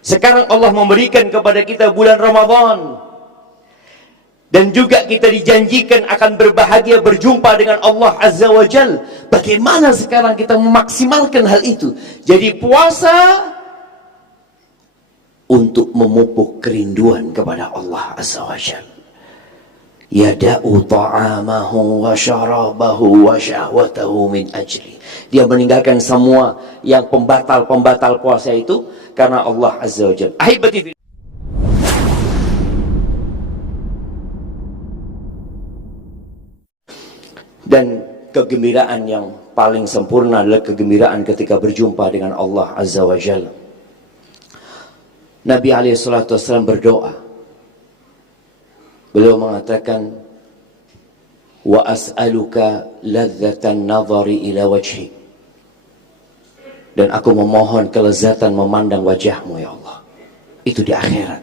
Sekarang Allah memberikan kepada kita bulan Ramadan, dan juga kita dijanjikan akan berbahagia berjumpa dengan Allah Azza wa Jal. Bagaimana sekarang kita memaksimalkan hal itu? Jadi puasa untuk memupuk kerinduan kepada Allah Azza wa Jal. Yada'u ta'amahu wa syarabahu wa syahwatahu min ajli. Dia meninggalkan semua yang pembatal-pembatal puasa itu karena Allah Azza wa Jalla. Ahibati, dan kegembiraan yang paling sempurna adalah kegembiraan ketika berjumpa dengan Allah Azza wa Jalla. Nabi SAW berdoa. Beliau mengatakan, wa as'aluka ladzatan nadhari ila wajhi. Dan aku memohon kelezatan memandang wajahmu ya Allah. Itu di akhirat.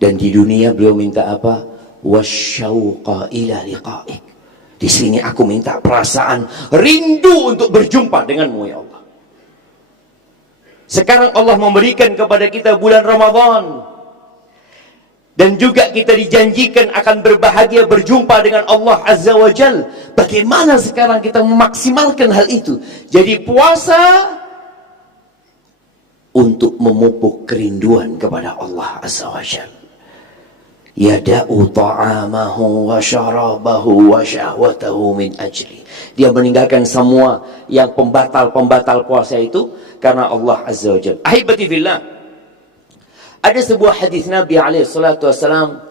Dan di dunia beliau minta apa? Wasyauqa ila liqa'ik. Di sini aku minta perasaan rindu untuk berjumpa denganmu ya Allah. Sekarang Allah memberikan kepada kita bulan Ramadan, dan juga kita dijanjikan akan berbahagia berjumpa dengan Allah Azza wa Jal. Bagaimana sekarang kita memaksimalkan hal itu? Jadi puasa untuk memupuk kerinduan kepada Allah Azza wa Jal. Yada'u ta'amahu wa syarabahu wa syahwatahu min ajli. Dia meninggalkan semua yang pembatal-pembatal puasa itu karena Allah Azza wa Jal. Ahibati fillah, ada sebuah hadis Nabi SAW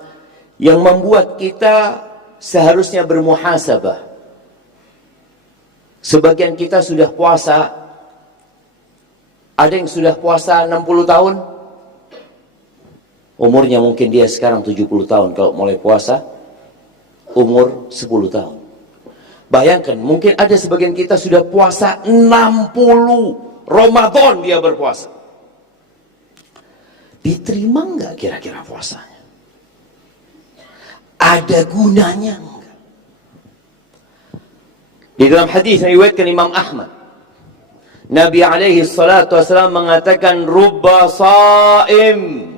yang membuat kita seharusnya bermuhasabah. Sebagian kita sudah puasa, ada yang sudah puasa 60 tahun, umurnya mungkin dia sekarang 70 tahun kalau mulai puasa, umur 10 tahun. Bayangkan, mungkin ada sebagian kita sudah puasa 60 Ramadan dia berpuasa. Diterima enggak kira-kira puasanya? Ada gunanya enggak? Di dalam hadis yang diriwayatkan Imam Ahmad, Nabi alaihi salatu wasallam mengatakan, rubba saim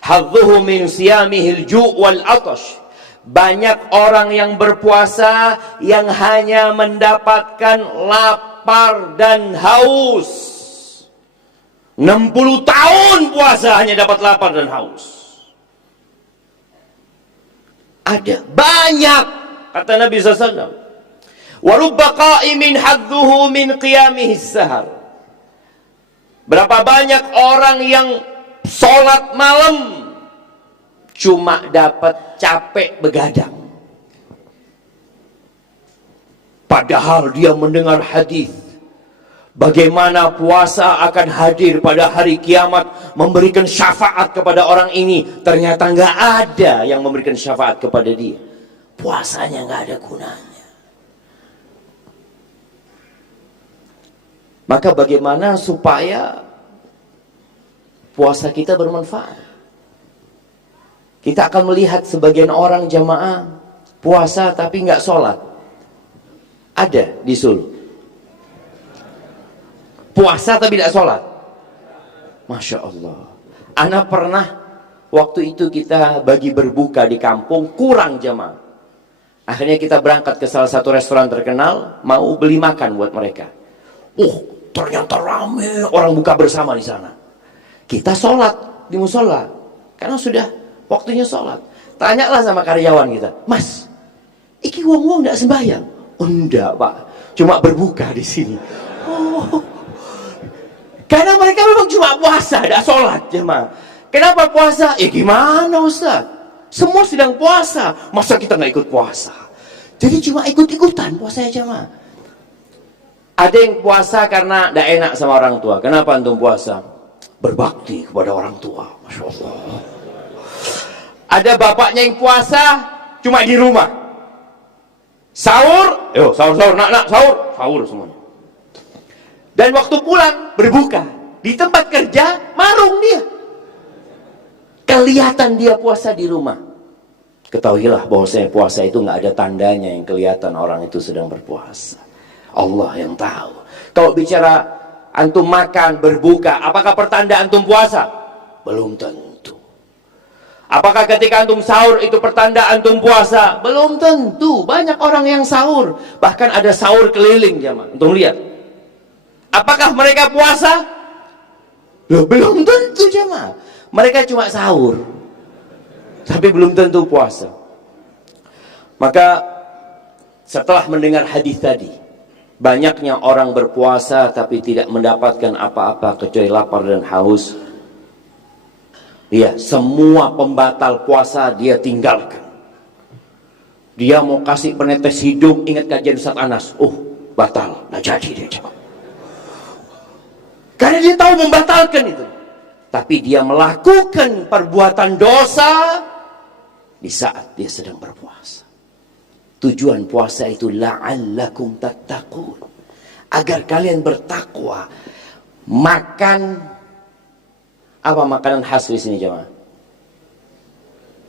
hadzuhu min siyamihi al-ju' wal 'atash. Banyak orang yang berpuasa yang hanya mendapatkan lapar dan haus. 60 tahun puasa hanya dapat lapar dan haus. Ada banyak, kata Nabi SAW. Wa rubba qa'imin hadzuhu min qiyamihi sahar. Berapa banyak orang yang sholat malam cuma dapat capek begadang. Padahal dia mendengar hadis bagaimana puasa akan hadir pada hari kiamat memberikan syafaat kepada orang ini. Ternyata nggak ada yang memberikan syafaat kepada dia. Puasanya nggak ada gunanya. Maka bagaimana supaya puasa kita bermanfaat? Kita akan melihat sebagian orang jamaah puasa tapi nggak sholat. Ada di Solo. Puasa tapi tidak sholat. Masya Allah. Ana pernah waktu itu kita bagi berbuka di kampung, kurang jamaah. Akhirnya kita berangkat ke salah satu restoran terkenal, mau beli makan buat mereka. Ternyata rame orang buka bersama di sana. Kita sholat di musola karena sudah waktunya sholat. Tanyalah sama karyawan kita, Mas, iki wong-wong nggak sembahyang? Oh enggak Pak, cuma berbuka di sini. Karena mereka memang cuma puasa, tidak sholat jemaah. Kenapa puasa? Gimana Ustaz? Semua sedang puasa, masa kita nggak ikut puasa? Jadi cuma ikut-ikutan puasa ya jemaah. Ada yang puasa karena tidak enak sama orang tua. Kenapa antum puasa? Berbakti kepada orang tua. Masya Allah. Ada bapaknya yang puasa cuma di rumah. Sahur, sahur, nak, sahur semuanya. Dan waktu pulang berbuka di tempat kerja, marung dia. Kelihatan dia puasa di rumah. Ketahuilah bahwasanya puasa itu nggak ada tandanya yang kelihatan orang itu sedang berpuasa. Allah yang tahu. Kalau bicara antum makan, berbuka, apakah pertanda antum puasa? Belum tentu. Apakah ketika antum sahur itu pertanda antum puasa? Belum tentu. Banyak orang yang sahur, bahkan ada sahur keliling jamaah. Antum lihat. Apakah mereka puasa? Loh, belum tentu jamaah. Mereka cuma sahur, tapi belum tentu puasa. Maka setelah mendengar hadis tadi, banyaknya orang berpuasa tapi tidak mendapatkan apa-apa kecuali lapar dan haus. Dia semua pembatal puasa dia tinggalkan. Dia mau kasih penetes hidung, ingat kajian Ustaz Anas. Batal, nggak jadi dia coba. Karena dia tahu membatalkan itu. Tapi dia melakukan perbuatan dosa di saat dia sedang berpuasa. Tujuan puasa itu la'allakum tattaqun, agar kalian bertakwa. Makan apa makanan khas di sini jemaah?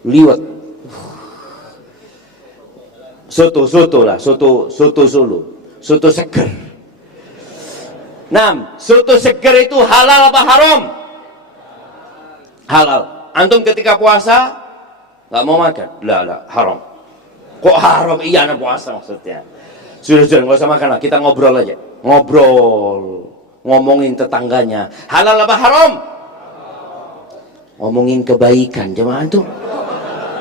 Liwet. Soto lah, soto Solo, soto seger. Soto seger itu halal apa haram? Halal. Antum ketika puasa nggak mau makan? Lah, haram. Kok haram? Iya, anak puasa maksudnya. Sudah, nggak usah makan lah. Kita ngobrol aja. Ngomongin tetangganya. Halal apa haram? Ngomongin kebaikan jemaah antum.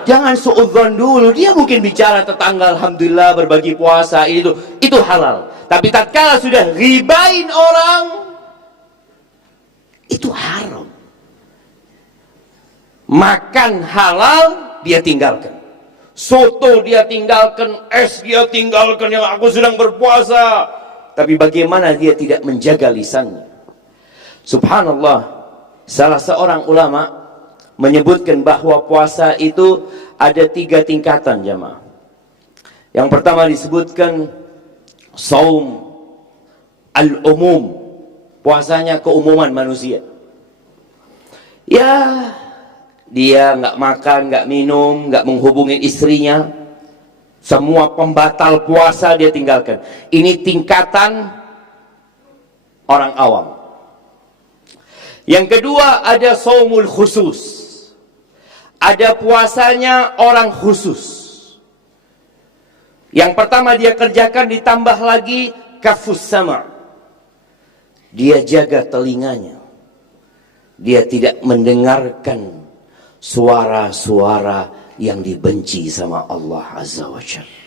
Jangan suudzon dulu. Dia mungkin bicara tetangga, alhamdulillah berbagi puasa itu halal. Tapi tatkala sudah ribain orang, itu haram. Makan halal dia tinggalkan, soto dia tinggalkan, es dia tinggalkan, yang aku sedang berpuasa. Tapi bagaimana dia tidak menjaga lisannya? Subhanallah, salah seorang ulama menyebutkan bahwa puasa itu ada 3 tingkatan jamaah. Yang pertama disebutkan saum al-umum, puasanya keumuman manusia. Ya, dia nggak makan, nggak minum, nggak menghubungi istrinya, semua pembatal puasa dia tinggalkan. Ini tingkatan orang awam. Yang kedua ada saumul khusus, ada puasanya orang khusus. Yang pertama dia kerjakan, ditambah lagi kafus sama, dia jaga telinganya, dia tidak mendengarkan suara-suara yang dibenci sama Allah Azza wa Jalla.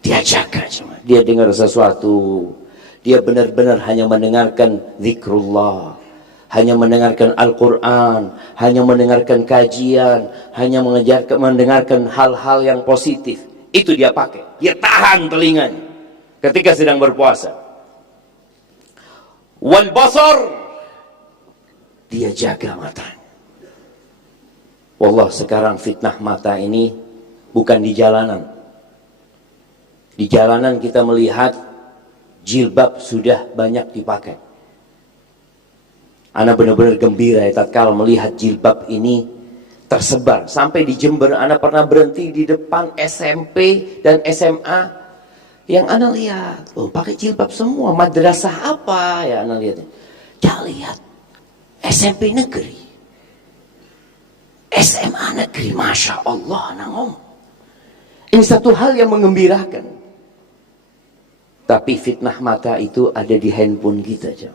Dia jaga cuma. Dia dengar sesuatu, dia benar-benar hanya mendengarkan zikrullah, hanya mendengarkan Al-Quran, hanya mendengarkan kajian, hanya mendengarkan hal-hal yang positif. Itu dia pakai. Dia tahan telinganya ketika sedang berpuasa. Wal basar, dia jaga matanya. Wallah, sekarang fitnah mata ini bukan di jalanan. Di jalanan kita melihat jilbab sudah banyak dipakai. Ana benar-benar gembira ya tatkala melihat jilbab ini tersebar sampai di Jember. Ana pernah berhenti di depan SMP dan SMA yang Ana lihat, pakai jilbab semua. Madrasah apa ya Ana lihat? Jangan lihat SMP negeri, SMA negeri, Masya Allah, Ana ngomong. Ini satu hal yang mengembirakan. Tapi fitnah mata itu ada di handphone kita aja.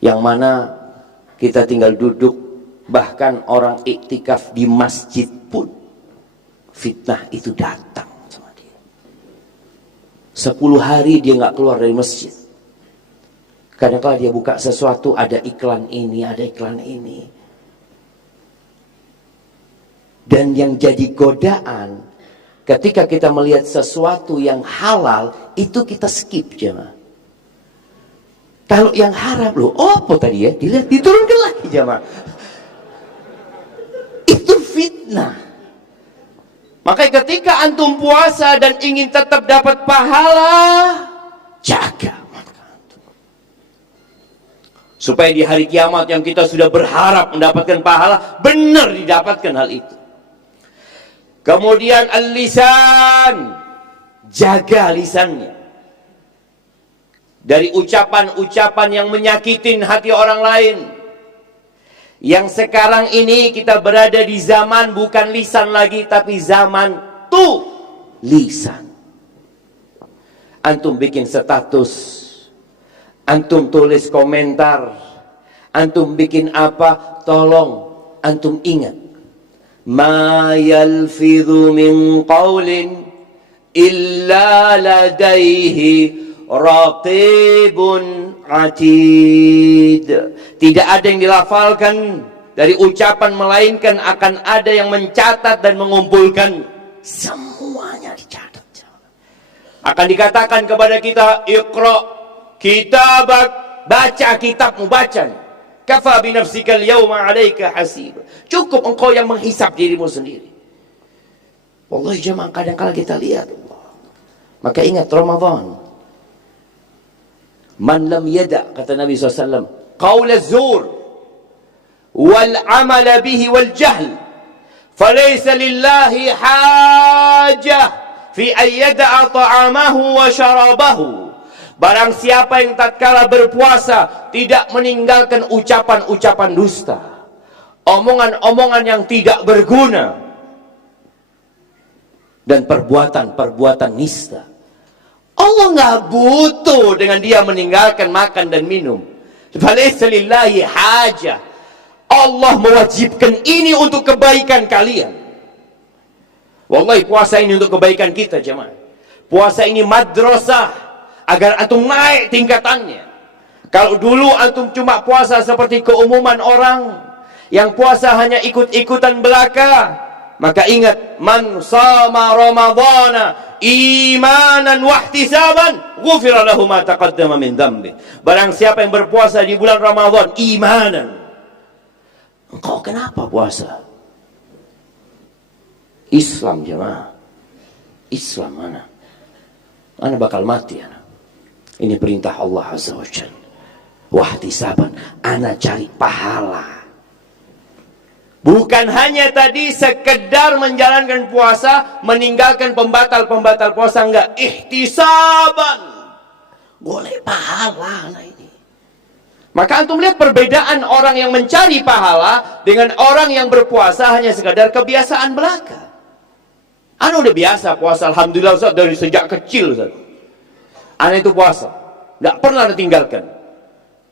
Yang mana kita tinggal duduk, bahkan orang iktikaf di masjid pun fitnah itu datang sama dia. 10 hari dia nggak keluar dari masjid. Kadang-kadang dia buka sesuatu, ada iklan ini, ada iklan ini. Dan yang jadi godaan, ketika kita melihat sesuatu yang halal, itu kita skip jemaah. Kalau yang haram, apa tadi ya? Dilihat, diturunkan lagi jemaah. Itu fitnah. Makanya ketika antum puasa dan ingin tetap dapat pahala, jaga. Supaya di hari kiamat yang kita sudah berharap mendapatkan pahala, benar didapatkan hal itu. Kemudian al-lisan, jaga lisannya. dari ucapan-ucapan yang menyakitin hati orang lain. Yang sekarang ini kita berada di zaman bukan lisan lagi, tapi zaman lisan. Antum bikin status, antum tulis komentar, antum bikin apa, tolong antum ingat, ma yalfidhu min qawlin illa ladaihi raqibun atid. Tidak ada yang dilafalkan dari ucapan melainkan akan ada yang mencatat dan mengumpulkan. Semuanya dicatat. Akan dikatakan kepada kita, iqra kitabak, baca kitabmu, baca. Kafa bi nafsika al-yawma 'alaika hasib. Cukup engkau yang menghisap dirimu sendiri. Wallahi jemaah, kadang-kala kita lihat Allah. Maka ingat Ramadan. Man lam yada, kata Nabi SAW, qaul az-zur wal amal bihi wal jahl falaysa lillahi hajah fi an yada'a ta'amahu wa syarabahu. Barang siapa yang tatkala berpuasa tidak meninggalkan ucapan-ucapan dusta, omongan-omongan yang tidak berguna, dan perbuatan-perbuatan nista, Allah nggak butuh dengan dia meninggalkan makan dan minum. Falaysa lillahi hajah. Allah mewajibkan ini untuk kebaikan kalian. Wallahi puasa ini untuk kebaikan kita jemaah. Puasa ini madrasah agar antum naik tingkatannya. Kalau dulu antum cuma puasa seperti keumuman orang yang puasa hanya ikut-ikutan belaka, maka ingat, man sama ramadhana imanan wahtisaban ghufira lahu ma taqaddama min dhanbi. Barang siapa yang berpuasa di bulan Ramadan imanan. Engkau kenapa puasa? Islam jemaah. Islam mana? Ana bakal mati ana. Ini perintah Allah Azza wa Jalla. Wahtisaban, ana cari pahala. Bukan hanya tadi sekedar menjalankan puasa, meninggalkan pembatal-pembatal puasa, enggak. Ihtisaban. Boleh pahala nah ini. Maka antum lihat perbedaan orang yang mencari pahala dengan orang yang berpuasa hanya sekadar kebiasaan belaka. Anu udah biasa puasa, alhamdulillah Ustaz, dari sejak kecil Ustaz. Ana itu puasa, enggak pernah ditinggalkan.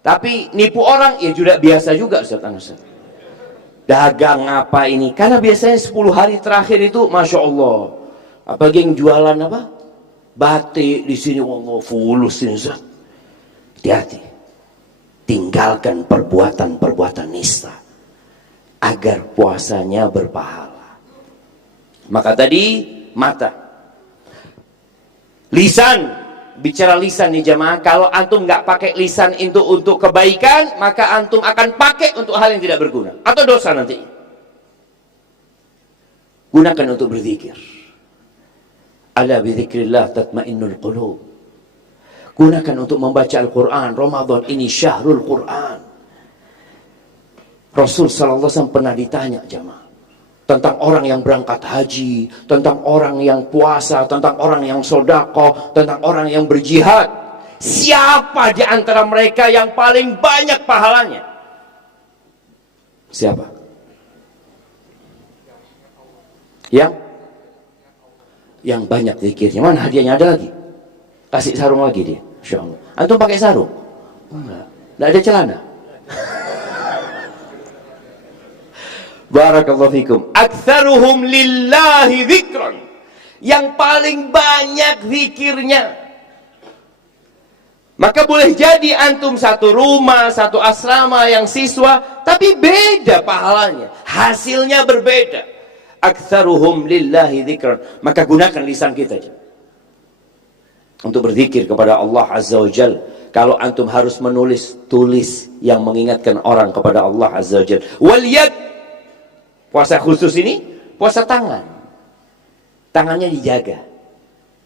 Tapi nipu orang ya juga biasa juga Ustaz, Ustaz. Dagang apa ini? Karena biasanya 10 hari terakhir itu Masya Allah. Apalagi yang jualan apa? Batik di sini, Allah fulus ini Ustaz. Hati-hati. Tinggalkan perbuatan-perbuatan nista agar puasanya berpahala. Maka tadi mata, lisan. Bicara lisan nih jamaah, kalau antum nggak pakai lisan itu untuk kebaikan, maka antum akan pakai untuk hal yang tidak berguna atau dosa nanti. Gunakan untuk berzikir. Ala bidzikrillah tatmainnul qulub. Gunakan untuk membaca Al-Quran. Ramadan ini syahrul Quran. Rasul sallallahu alaihi wasallam pernah ditanya jamaah tentang orang yang berangkat haji, tentang orang yang puasa, tentang orang yang sedekah, tentang orang yang berjihad. Siapa di antara mereka yang paling banyak pahalanya? Siapa? Yang banyak zikirnya. Mana hadiahnya? Ada lagi? Kasih sarung lagi dia. Insyaallah. Antum pakai sarung? Enggak ada celana. Barakallahu fikum. Aktsaruhum lillahi dzikran. Yang paling banyak zikirnya. Maka boleh jadi antum satu rumah, satu asrama yang siswa, tapi beda pahalanya. Hasilnya berbeda. Aktsaruhum lillahi dzikran. Maka gunakan lisan kita untuk berzikir kepada Allah Azza wa Jalla. Kalau antum harus menulis, tulis yang mengingatkan orang kepada Allah Azza wa Jalla. Wal yad. Puasa khusus ini, puasa tangan. Tangannya dijaga.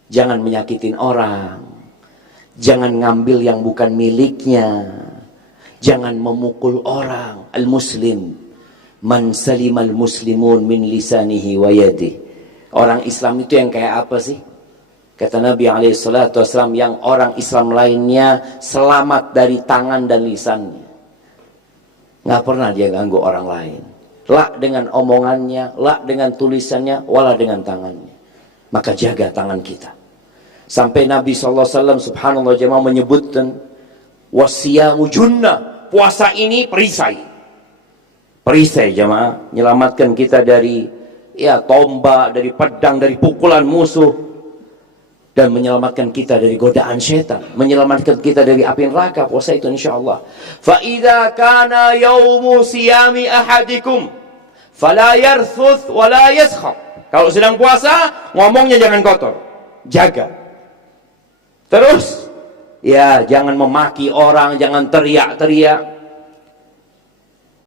Jangan menyakitin orang. Jangan ngambil yang bukan miliknya. Jangan memukul orang. Al-muslim. Man salimal muslimun min lisanihi wa yadihi. Orang Islam itu yang kayak apa sih? Kata Nabi SAW, yang orang Islam lainnya selamat dari tangan dan lisannya. Nggak pernah dia ganggu orang lain. La dengan omongannya, la dengan tulisannya, wala dengan tangannya. Maka jaga tangan kita. Sampai Nabi SAW subhanallah jemaah menyebutkan, wasiyamu junnah, puasa ini perisai. Perisai jemaah, menyelamatkan kita dari tombak, dari pedang, dari pukulan musuh. Dan menyelamatkan kita dari godaan syaitan, menyelamatkan kita dari api neraka. Puasa itu insyaallah. Fa idza kana yaumu siyami ahadikum fala yarthuth wala yaskhab. Kalau sedang puasa, ngomongnya jangan kotor. Jaga. Terus jangan memaki orang, jangan teriak-teriak.